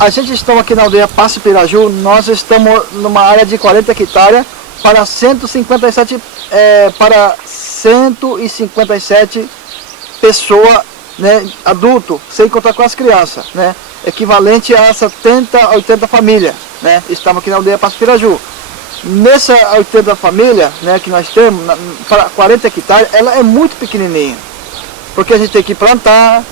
A gente está aqui na aldeia Passo Piraju, nós estamos numa área de 40 hectares para 157 pessoas, né, adultos, sem contar com as crianças, né, equivalente a 70 a 80 famílias, né, estamos aqui na aldeia Passo Piraju. Nessa 80 famílias, né, que nós temos, para 40 hectares, ela é muito pequenininha, porque a gente tem que plantar,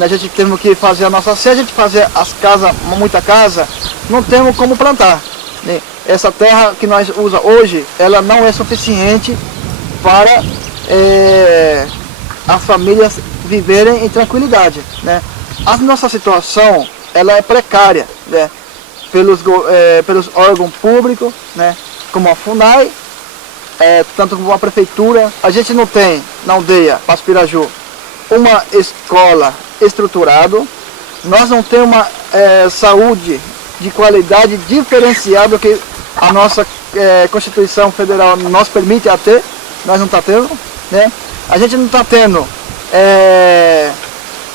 a gente tem que fazer a nossa, se a gente fazer as casas, muita casa, não temos como plantar, né? Essa terra que nós usamos hoje, ela não é suficiente para as famílias viverem em tranquilidade, né? A nossa situação, ela é precária, né? Pelos órgãos públicos, né? Como a FUNAI, tanto como a prefeitura. A gente não tem na aldeia Passo Piraju uma escola estruturada, nós não temos uma saúde de qualidade diferenciada que a nossa Constituição Federal nos permite a ter, nós não estamos tendo, né? A gente não está tendo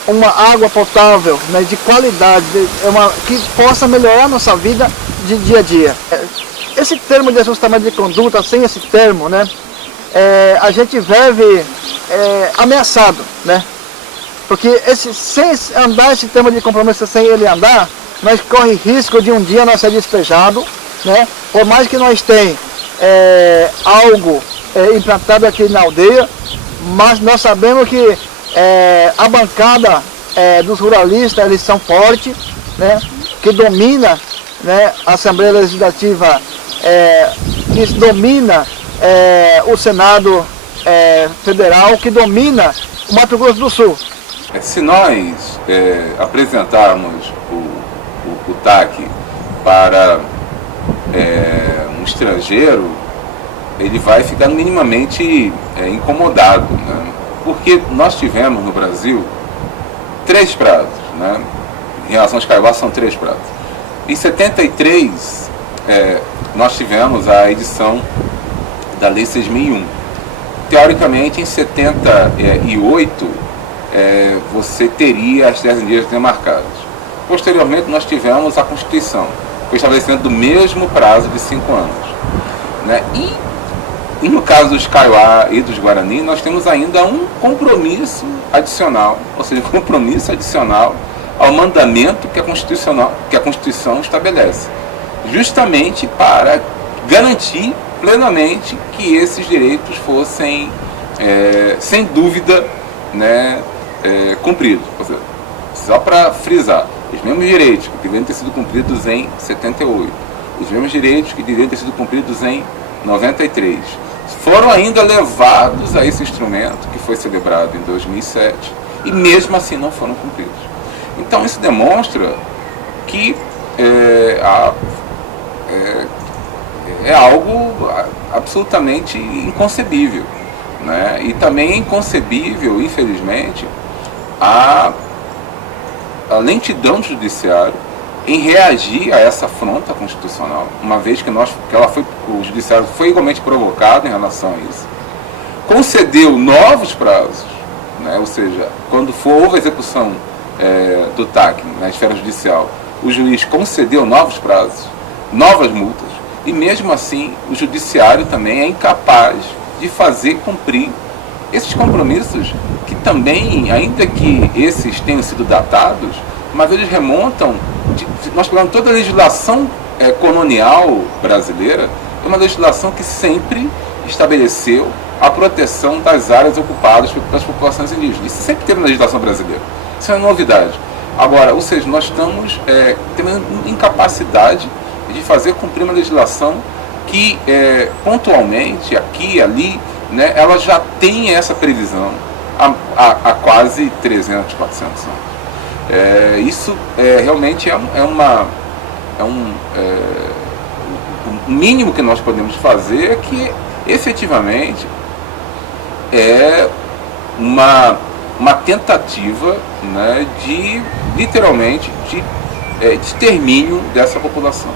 uma água potável, né, de qualidade, que possa melhorar a nossa vida de dia a dia. Esse termo de ajustamento de conduta, sem esse termo, né, a gente vive ameaçado, né? Porque sem andar esse termo de compromisso, sem ele andar, nós corre risco de um dia nós ser despejado, né? Por mais que nós tenhamos algo implantado aqui na aldeia, mas nós sabemos que a bancada dos ruralistas, eles são fortes, né? Que domina, né, a Assembleia Legislativa, que domina o Senado Federal, que domina o Mato Grosso do Sul. Se nós apresentarmos o TAC para um estrangeiro, ele vai ficar minimamente incomodado, né? Porque nós tivemos no Brasil 3 prazos, né? Em relação aos caiuás são 3 prazos. Em 73, nós tivemos a edição da Lei 6.001. Teoricamente, em 78, você teria as terras indígenas demarcadas. Posteriormente, nós tivemos a Constituição, o estabelecimento do mesmo prazo de 5 anos, né? E no caso dos Kaiowá e dos Guarani, nós temos ainda um compromisso adicional, ou seja, um compromisso adicional ao mandamento que a Constituição estabelece, justamente para garantir plenamente que esses direitos fossem, sem dúvida, né, cumpridos. Ou seja, só para frisar, os mesmos direitos que deveriam ter sido cumpridos em 78, os mesmos direitos que deveriam ter sido cumpridos em 93, foram ainda levados a esse instrumento que foi celebrado em 2007 e mesmo assim não foram cumpridos. Então isso demonstra que é algo absolutamente inconcebível, né? E também é inconcebível, infelizmente, a lentidão do judiciário em reagir a essa afronta constitucional, uma vez que o judiciário foi igualmente provocado em relação a isso. Concedeu novos prazos, né? Ou seja, quando houve a execução do TAC na esfera judicial, o juiz concedeu novos prazos, novas multas, e mesmo assim o judiciário também é incapaz de fazer cumprir esses compromissos que também, ainda que esses tenham sido datados, mas eles remontam, nós pegamos toda a legislação colonial brasileira, é uma legislação que sempre estabeleceu a proteção das áreas ocupadas pelas populações indígenas. Isso sempre teve na legislação brasileira, isso é uma novidade. Agora, ou seja, nós estamos tendo incapacidade de fazer cumprir uma legislação que pontualmente, aqui e ali, né, ela já tem essa previsão há quase 300, 400 anos. Isso realmente o mínimo que nós podemos fazer é que efetivamente é uma tentativa, né, de literalmente de extermínio dessa população.